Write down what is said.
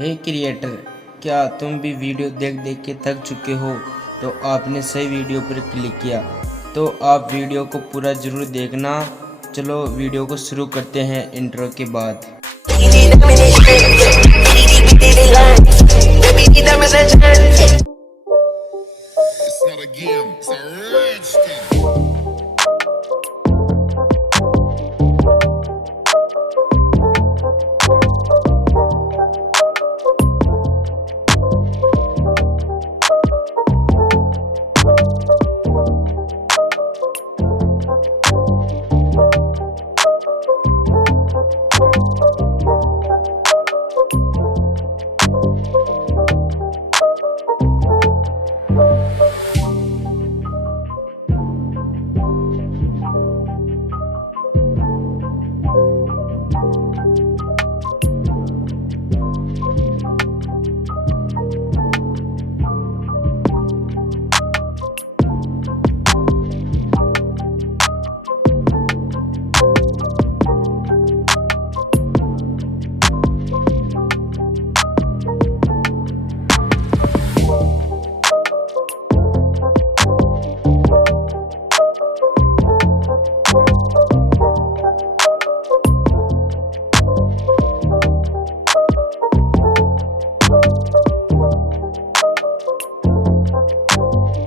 हे creator, क्या तुम भी वीडियो देख देख के थक चुके हो? तो आपने सही वीडियो पर क्लिक किया। तो आप वीडियो को पूरा ज़रूर देखना। चलो वीडियो को शुरू करते हैं इंट्रो के बाद।